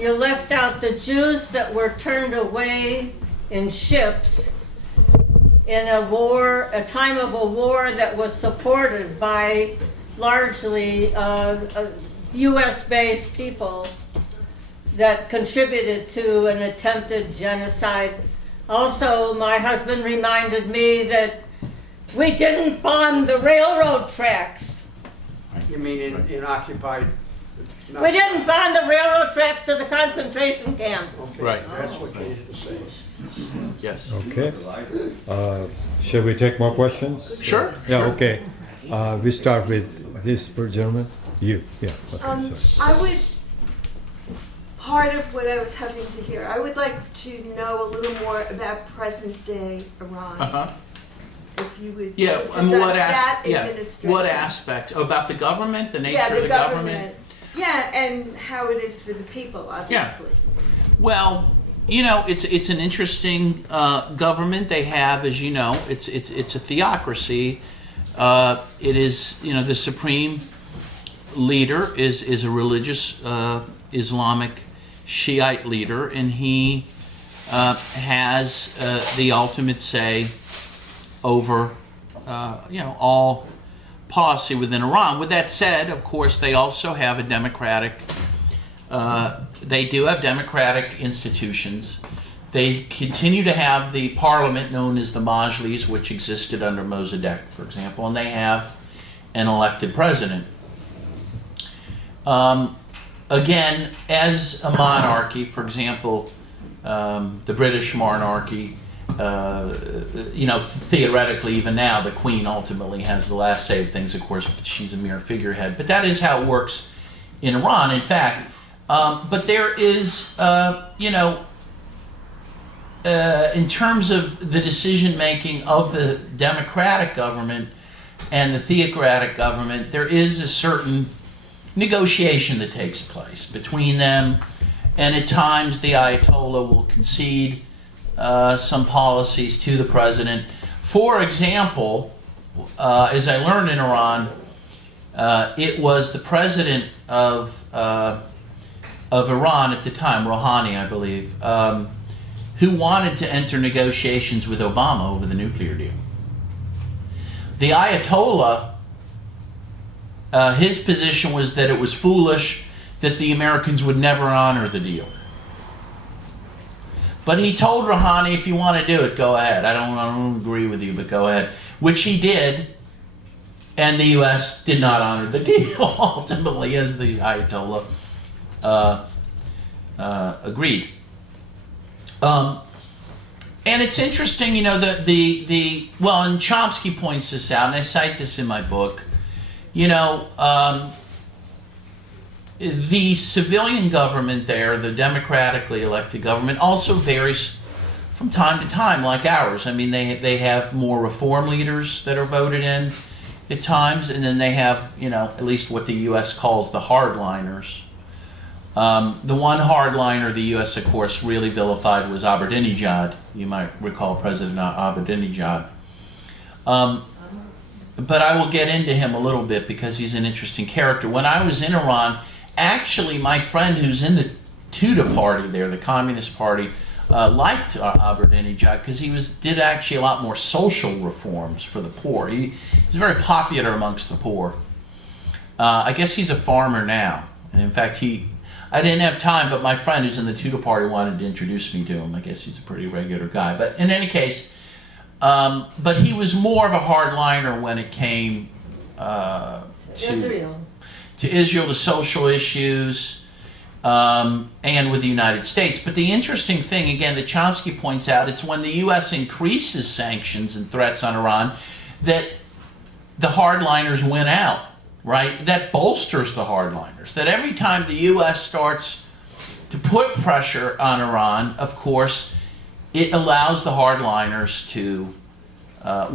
you left out the Jews that were turned away in ships in a war, a time of a war that was supported by largely U.S.-based people that contributed to an attempted genocide. Also, my husband reminded me that we didn't bomb the railroad tracks. You mean in occupied? We didn't bomb the railroad tracks to the concentration camp. Okay, Right. that's what you didn't say. Yes. Okay. Shall we take more questions? Sure. Yeah, okay. We start with this gentleman. You, yeah. Okay, sorry. I would, part of what I was hoping to hear, I would like to know a little more about present day Iran. Uh-huh. If you would Yeah, just and address what that yeah, administration. what aspect about the government, the nature Yeah, of the government? Yeah, and how it is for the people, obviously. Well, you know, it's an interesting government they have, as you know. It's a theocracy. It is, you know, the supreme leader is a religious Islamic Shiite leader, and he has the ultimate say over you know, all policy within Iran. With that said, of course, they also have a democratic. They do have democratic institutions. They continue to have the parliament known as the Majlis, which existed under Mossadegh, for example, and they have an elected president. Again, as a monarchy, for example, the British monarchy, you know, theoretically, even now, the Queen ultimately has the last say of things. Of course, she's a mere figurehead. But that is how it works in Iran, in fact. But there is, you know, in terms of the decision-making of the democratic government and the theocratic government, there is a certain negotiation that takes place between them. And at times, the Ayatollah will concede some policies to the president. For example, as I learned in Iran, it was the president of Iran at the time, Rouhani, I believe, who wanted to enter negotiations with Obama over the nuclear deal. The Ayatollah, his position was that it was foolish, that the Americans would never honor the deal. But he told Rouhani, if you want to do it, go ahead. I don't agree with you, but go ahead. Which he did, and the U.S. did not honor the deal, ultimately, as the Ayatollah agreed. And it's interesting, you know, well, and Chomsky points this out, and I cite this in my book, you know, the civilian government there, the democratically elected government, also varies from time to time, like ours. I mean, they have more reform leaders that are voted in at times, and then they have, you know, at least what the U.S. calls the hardliners. The one hardliner the U.S., of course, really vilified was Ahmadinejad. You might recall President Ahmadinejad. But I will get into him a little bit because he's an interesting character. When I was in Iran, actually, my friend who's in the Tudeh party there, the Communist Party, liked Ahmadinejad because he did actually a lot more social reforms for the poor. He's very popular amongst the poor. I guess he's a farmer now. And in fact, I didn't have time, but my friend who's in the Tudeh party wanted to introduce me to him. I guess he's a pretty regular guy. But in any case, but he was more of a hardliner when it came to Israel, to social issues, and with the United States. But the interesting thing, again, that Chomsky points out, it's when the U.S. increases sanctions and threats on Iran that the hardliners win out, right? That bolsters the hardliners. That every time the U.S. starts to put pressure on Iran, of course, it allows the hardliners to,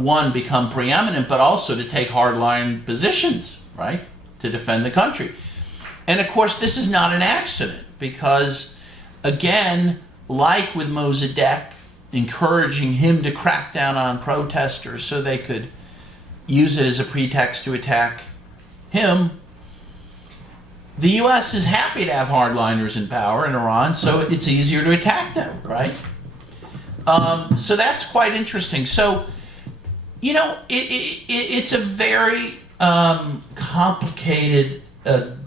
one, become preeminent, but also to take hardline positions, right? To defend the country. And of course, this is not an accident because, again, like with Mossadegh, encouraging him to crack down on protesters so they could use it as a pretext to attack him, the U.S. is happy to have hardliners in power in Iran, so it's easier to attack them, right? So that's quite interesting. So, you know, it's a very complicated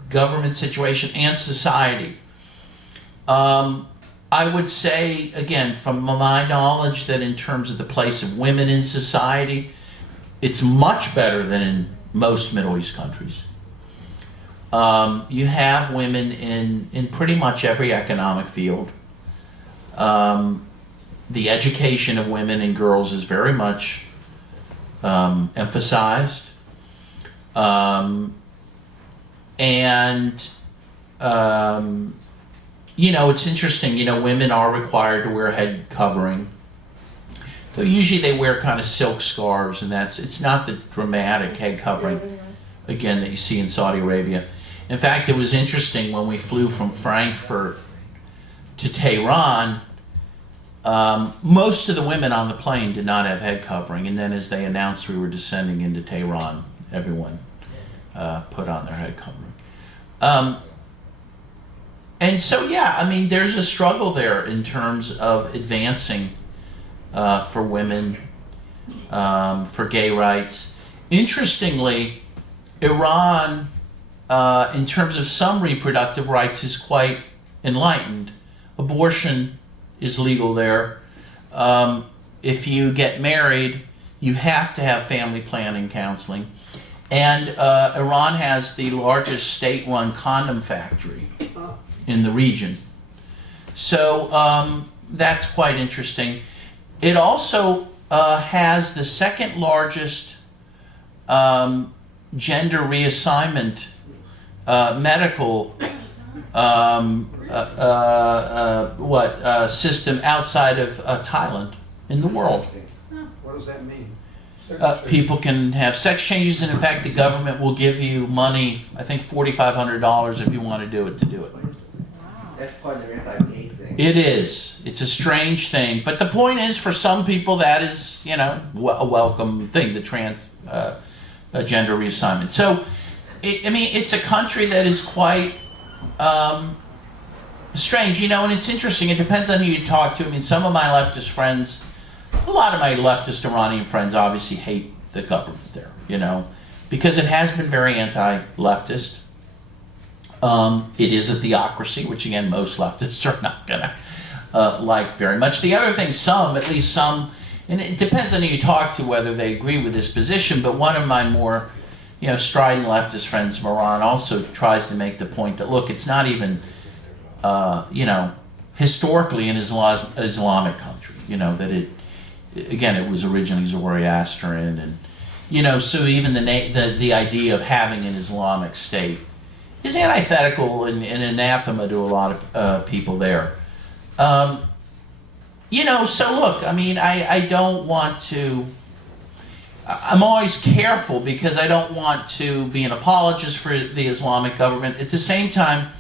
government situation and society. I would say, again, from my knowledge, that in terms of the place of women in society, it's much better than in most Middle East countries. You have women in pretty much every economic field. The education of women and girls is very much emphasized. You know, it's interesting, you know, women are required to wear a head covering. So usually they wear kind of silk scarves, and it's not the dramatic head covering, again, that you see in Saudi Arabia. In fact, it was interesting when we flew from Frankfurt to Tehran, most of the women on the plane did not have head covering, and then as they announced we were descending into Tehran, everyone put on their head covering. And so, yeah, I mean, there's a struggle there in terms of advancing for women, for gay rights. Interestingly, Iran, in terms of some reproductive rights, is quite enlightened. Abortion is legal there. If you get married, you have to have family planning counseling. And Iran has the largest state-run condom factory in the region. So that's quite interesting. It also has the second largest gender reassignment medical system outside of Thailand in the world. What does that mean? People can have sex changes, and in fact the government will give you money, I think $4,500 if you want to do it. That's part of the anti-gay thing. It is. It's a strange thing. But the point is, for some people, that is, you know, a welcome thing, the trans gender reassignment. So, I mean, it's a country that is quite strange, you know, and it's interesting. It depends on who you talk to. I mean, some of my leftist friends, a lot of my leftist Iranian friends obviously hate the government there, you know, because it has been very anti-leftist. It is a theocracy, which again, most leftists are not gonna like very much. The other thing, at least some, and it depends on who you talk to whether they agree with this position, but one of my more, you know, strident leftist friends from Iran also tries to make the point that, look, it's not even, you know, historically an Islamic country, you know, that it was originally Zoroastrian, and, you know, so even the idea of having an Islamic state is antithetical and anathema to a lot of people there. You know, so look, I mean, I don't want to, I'm always careful because I don't want to be an apologist for the Islamic government. At the same time,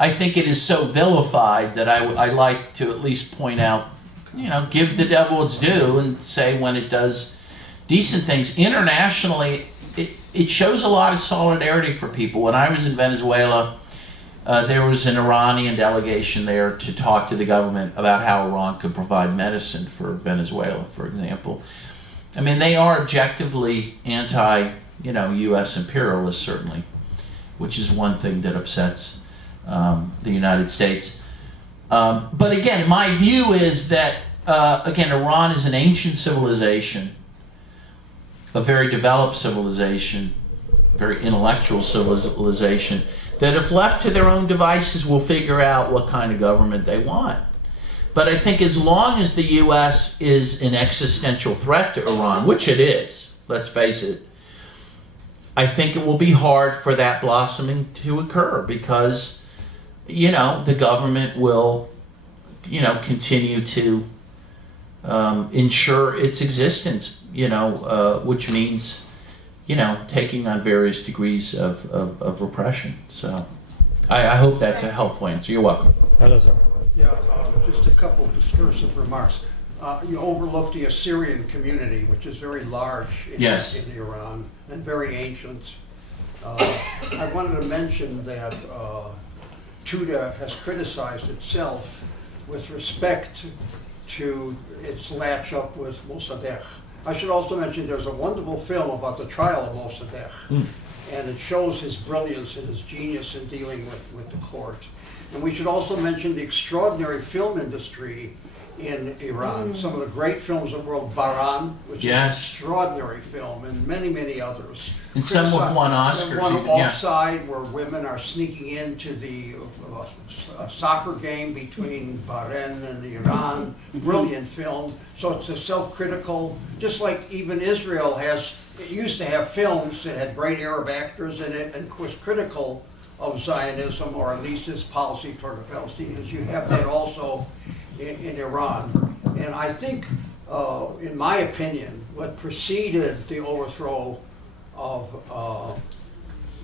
I think it is so vilified that I like to at least point out, you know, give the devil its due and say when it does decent things. Internationally, it shows a lot of solidarity for people. When I was in Venezuela, there was an Iranian delegation there to talk to the government about how Iran could provide medicine for Venezuela, for example. I mean, they are objectively anti, you know, U.S. imperialists, certainly, which is one thing that upsets the United States. But again, my view is that, again, Iran is an ancient civilization, a very developed civilization, very intellectual civilization, that if left to their own devices will figure out what kind of government they want. But I think as long as the U.S. is an existential threat to Iran, which it is, let's face it, I think it will be hard for that blossoming to occur because, you know, the government will, you know, continue to ensure its existence, you know, which means, you know, taking on various degrees of repression. So I hope that's a helpful answer. You're welcome. Hello, sir. Yeah, just a couple of discursive remarks. You overlooked the Assyrian community, which is very large in Iran and very ancient. I wanted to mention that TUDA has criticized itself with respect to its latch up with Mossadegh. I should also mention there's a wonderful film about the trial of Mossadegh, and it shows his brilliance and his genius in dealing with the court. And we should also mention the extraordinary film industry in Iran. Some of the great films of the world, Baran, which is an extraordinary film, and many, many others. And some have won Oscars. One even, Offside, where women are sneaking into the soccer game between Bahrain and Iran. Brilliant film. So it's a self-critical, just like even Israel has, it used to have films that had great Arab actors in it and was critical of Zionism, or at least its policy toward the Palestinians. You have that also in Iran. And I think, in my opinion, what preceded the overthrow of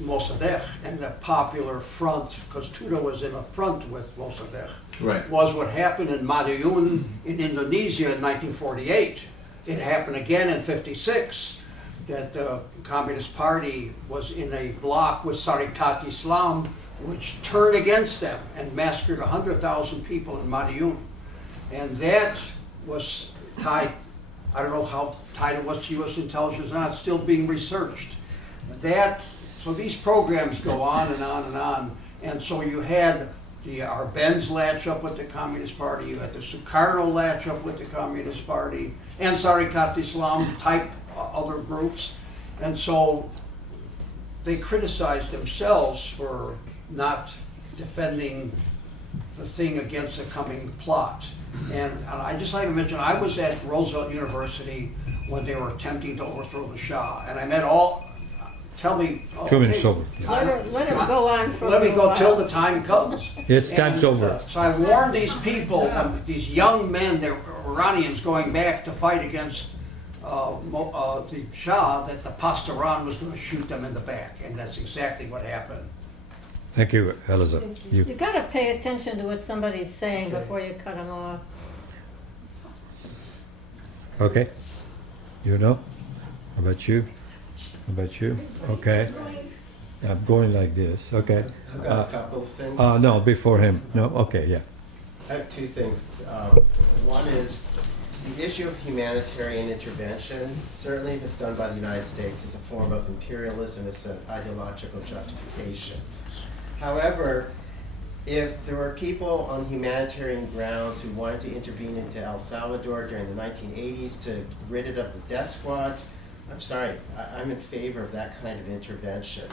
Mossadegh and the Popular Front, because TUDA was in a front with Mossadegh, Right. was what happened in Madiun in Indonesia in 1948. It happened again in 56, that the Communist Party was in a bloc with Sarikat Islam, which turned against them and massacred 100,000 people in Madiun. And that was tied, I don't know how tied it was to U.S. intelligence or not, it's still being researched. So these programs go on and on and on. And so you had the Arbenz latch up with the Communist Party, you had the Sukarno latch up with the Communist Party, and Sarikat Islam type other groups. And so they criticized themselves for not defending the thing against the coming plot. And I just like to mention, I was at Roosevelt University when they were attempting to overthrow the Shah, and I met all, tell me. 2 minutes over. Yeah. Let him go on for Let a me go while. till the time comes. It's time's over. So I warned these people, these young men, they're Iranians going back to fight against the Shah, that the Pastaran was going to shoot them in the back, and that's exactly what happened. Thank you, Eliza. You gotta pay attention to what somebody's saying before you cut them off. Okay. You know? How about you? How about you? Okay. I'm going like this. Okay. I've got a couple of things. No, before him. No? Okay, yeah. I have two things. One is the issue of humanitarian intervention. Certainly, if it's done by the United States, is a form of imperialism. It's an ideological justification. However, if there were people on humanitarian grounds who wanted to intervene into El Salvador during the 1980s to rid it of the death squads, I'm sorry, I'm in favor of that kind of intervention.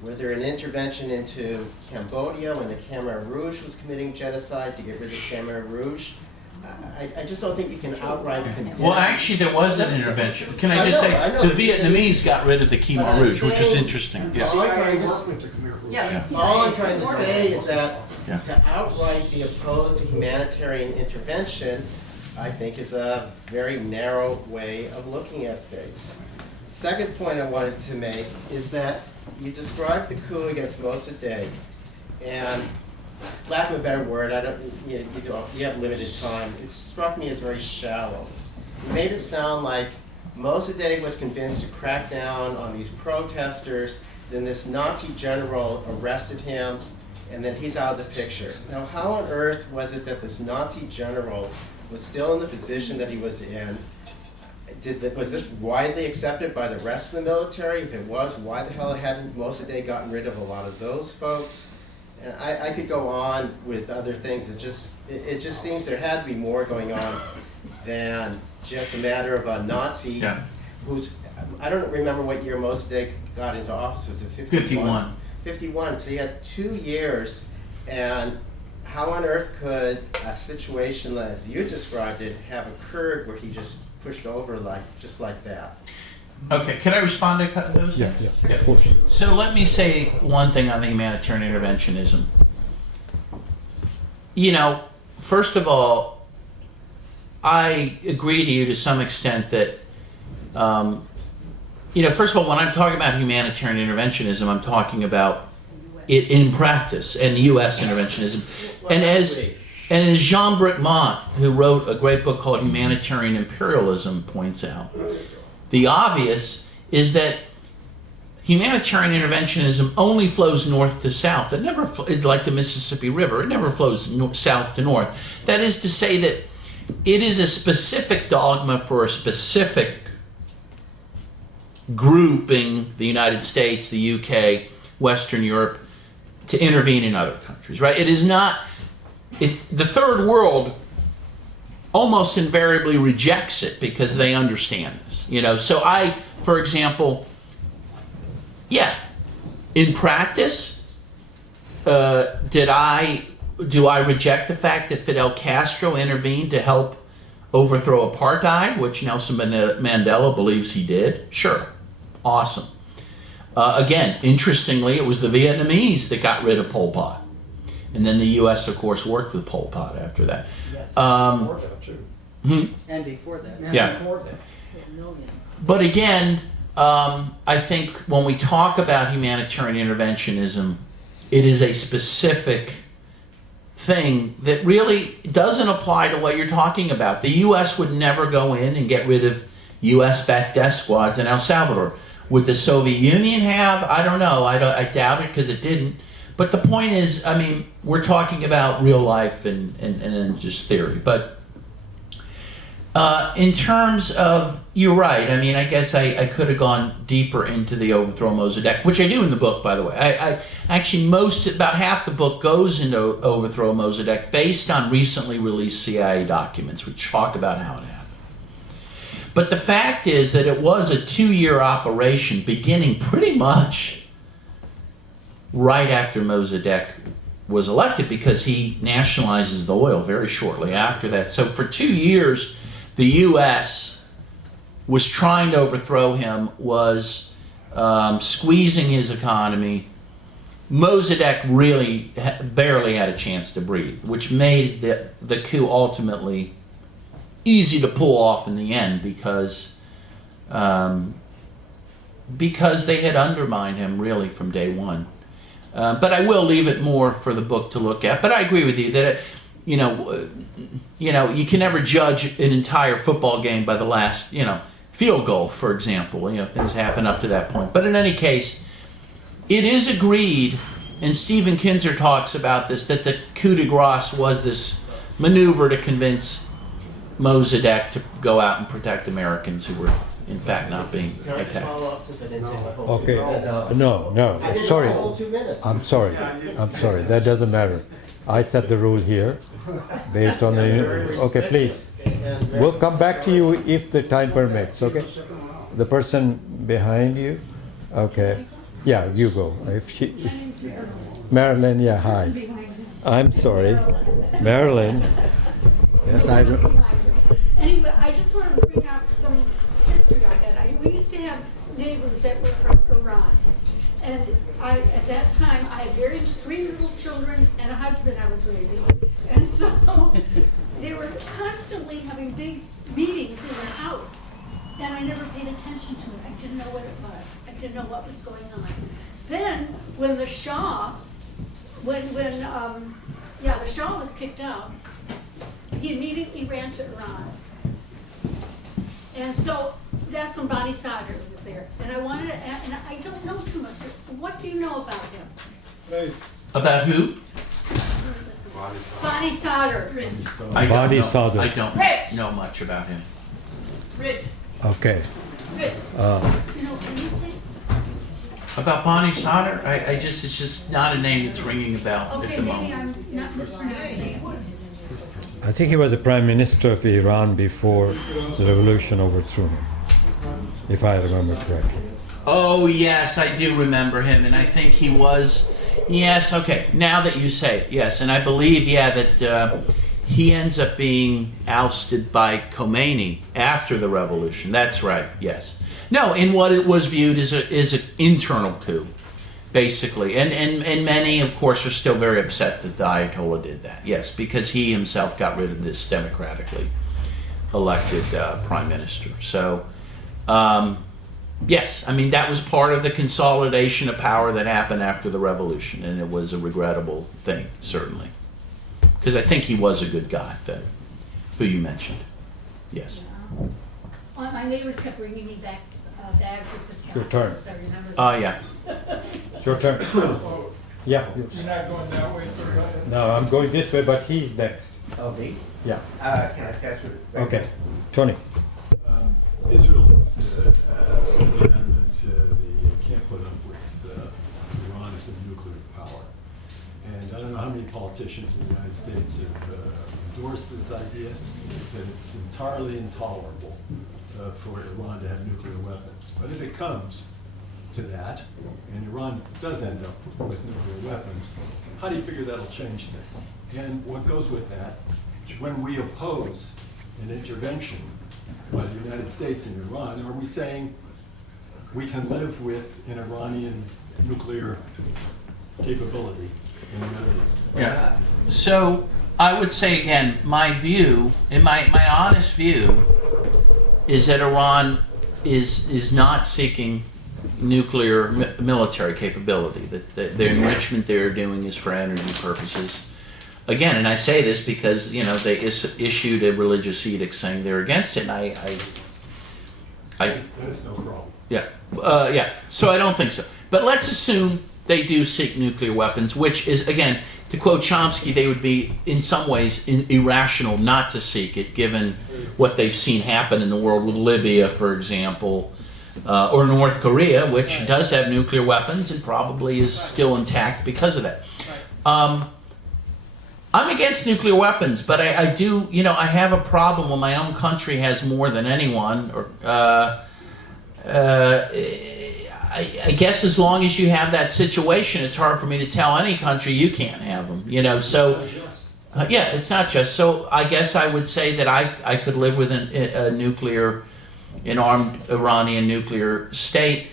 Whether an intervention into Cambodia when the Khmer Rouge was committing genocide to get rid of Khmer Rouge, I just don't think you can outright condemn. Well, actually, there was an intervention. Can I just say, the Vietnamese got rid of the Khmer Rouge, which was interesting. Yeah. I work with the Khmer Rouge. Yeah, all I'm trying to say is that Yeah. to outright be opposed to humanitarian intervention, I think is a very narrow way of looking at things. Second point I wanted to make is that you described the coup against Mossadegh, and lack of a better word, you have limited time. It struck me as very shallow. It made it sound like Mossadegh was convinced to crack down on these protesters, then this Nazi general arrested him, and then he's out of the picture. Now, how on earth was it that this Nazi general was still in the position that he was in? Was this widely accepted by the rest of the military? If it was, why the hell hadn't Mossadegh gotten rid of a lot of those folks? And I could go on with other things. It just seems there had to be more going on than just a matter of a Nazi who's, I don't remember what year Mossadegh got into office. Was it 51? 51. So he had 2 years, and how on earth could a situation as you described it have occurred where he just pushed over just like that? Okay, can I respond to those? Yeah, of course. So let me say one thing on the humanitarian interventionism. You know, first of all, I agree to you to some extent that, first of all, when I'm talking about humanitarian interventionism, I'm talking about it in practice and U.S. interventionism. And as Jean Bricmont, who wrote a great book called Humanitarian Imperialism, points out, the obvious is that humanitarian interventionism only flows north to south. It never, like the Mississippi River, it never flows south to north. That is to say that it is a specific dogma for a specific grouping, the United States, the UK, Western Europe, to intervene in other countries, right? It is not, the third world almost invariably rejects it because they understand this, you know. So I, for example, yeah, in practice, do I reject the fact that Fidel Castro intervened to help overthrow apartheid, which Nelson Mandela believes he did? Sure. Awesome. Again, interestingly, it was the Vietnamese that got rid of Pol Pot. And then the U.S., of course, worked with Pol Pot after that. Yes, before that, too. And before that. Yeah. Before that. But again, I think when we talk about humanitarian interventionism, it is a specific thing that really doesn't apply to what you're talking about. The U.S. would never go in and get rid of U.S.-backed death squads in El Salvador. Would the Soviet Union have? I don't know. I doubt it because it didn't. But the point is, I mean, we're talking about real life and just theory. But in terms of, you're right. I mean, I guess I could have gone deeper into the overthrow of Mossadegh, which I do in the book, by the way. I actually, about half the book goes into overthrow of Mossadegh based on recently released CIA documents, which talk about how it happened. But the fact is that it was a 2-year operation beginning pretty much right after Mossadegh was elected, because he nationalizes the oil very shortly after that. So for 2 years, the U.S. was trying to overthrow him, was squeezing his economy. Mossadegh really barely had a chance to breathe, which made the coup ultimately easy to pull off in the end because they had undermined him really from day one. But I will leave it more for the book to look at. But I agree with you that you can never judge an entire football game by the last field goal, for example. Things happen up to that point. But in any case, it is agreed, and Stephen Kinzer talks about this, that the coup de grace was this maneuver to convince Mossadegh to go out and protect Americans who were, in fact, not being Can I just attacked. follow up since I didn't take my whole 2 Okay, minutes? no, I didn't sorry. take the whole 2 minutes. I'm sorry, that doesn't matter. I set the rule here, based on the, okay, please. We'll come back to you if the time permits, okay? The person behind you, okay. Yeah, you go. Marilyn, yeah, hi. I'm sorry. Marilyn. Yes, I do. Anyway, I just want to bring out some history on that. We used to have neighbors that were from Iran. And at that time, I had 3 little children and a husband I was raising. And so they were constantly having big meetings in their house. And I never paid attention to it. I didn't know what it was. I didn't know what was going on. Then, when the Shah, the Shah was kicked out, he immediately ran to Iran. And so that's when Bonnie Sadr was there. And I wanted to ask, and I don't know too much. What do you know about him? About who? Bonnie Sadr. I don't know much about him. Rich. Okay. Rich. Do you know anything? About Bonnie Sadr? It's just not a name that's ringing a bell at Okay, the maybe moment. I'm not mispronouncing. I think he was the prime minister of Iran before the revolution overthrew him, if I remember correctly. Oh, yes, I do remember him, and I think he was, yes, okay, now that you say it, yes, and I believe, that he ends up being ousted by Khomeini after the revolution. That's right, yes. No, in what it was viewed as an internal coup, basically. And many, of course, are still very upset that the Ayatollah did that. Yes, because he himself got rid of this democratically elected prime minister. So, yes, I mean, that was part of the consolidation of power that happened after the revolution, and it was a regrettable thing, certainly. Because I think he was a good guy, who you mentioned. Yes. My neighbors kept bringing me back bags of It's your pistachios, turn. I remember. Yeah. It's your turn. Yeah. You're not going that way, so go ahead. No, I'm going this way, but he's next. Oh, me? Yeah. Can I pass it? Okay. Tony. Israel is absolutely adamant they can't put up with Iran as a nuclear power. And I don't know how many politicians in the United States have endorsed this idea that it's entirely intolerable for Iran to have nuclear weapons. But if it comes to that, and Iran does end up with nuclear weapons, how do you figure that'll change things? And what goes with that, when we oppose an intervention by the United States in Iran, are we saying we can live with an Iranian nuclear capability in the Middle East? Yeah. So I would say again, my view, and my honest view, is that Iran is not seeking nuclear military capability. That the enrichment they're doing is for energy purposes. Again, and I say this because they issued a religious edict saying they're against it, and I That is no problem. yeah. So I don't think so. But let's assume they do seek nuclear weapons, which is, again, to quote Chomsky, they would be in some ways irrational not to seek it, given what they've seen happen in the world with Libya, for example, or North Korea, which does have nuclear weapons and probably is still intact because of that. I'm against nuclear weapons, but I do, I have a problem when my own country has more than anyone. Or I guess as long as you have that situation, it's hard for me to tell any country you can't have them. So yeah, it's not just. So I guess I would say that I could live with an armed Iranian nuclear state,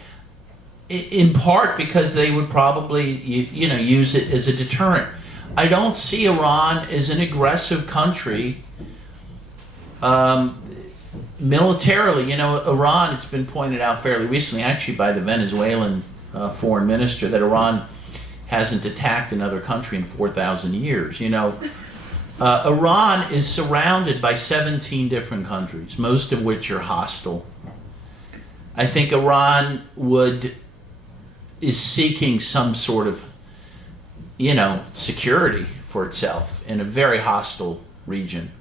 in part because they would probably use it as a deterrent. I don't see Iran as an aggressive country militarily. Iran, it's been pointed out fairly recently, actually by the Venezuelan foreign minister, that Iran hasn't attacked another country in 4,000 years. Iran is surrounded by 17 different countries, most of which are hostile. I think Iran is seeking some sort of security for itself in a very hostile region.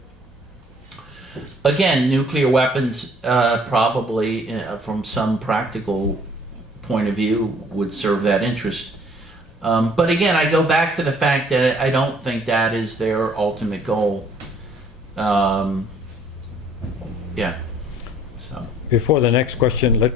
Again, nuclear weapons probably, from some practical point of view, would serve that interest. But again, I go back to the fact that I don't think that is their ultimate goal. Yeah. So. Before the next question, let